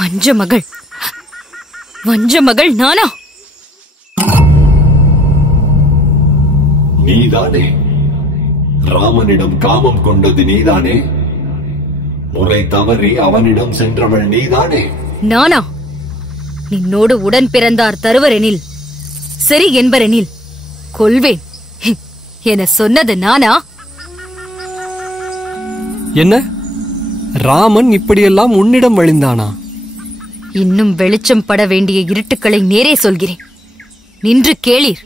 வஞ்ச மகள் நானா? நீதானே ராமனிடம் காமம் கொண்டது? நீதானே முறை தவறி அவனிடம் சென்றவள்? நீதானே? நானா? நின்னோடு உடன் பிறந்தார் தருவரெனில், சரி என்பரெனில் கொல்வேன் என சொன்னது நானா? என்ன, ராமன் இப்படியெல்லாம் உன்னிடம் வழிந்தானா? இன்னும் வெளிச்சம் பட வேண்டிய இருட்டுக்களை நேரே சொல்கிறேன், நின்று கேளீர்.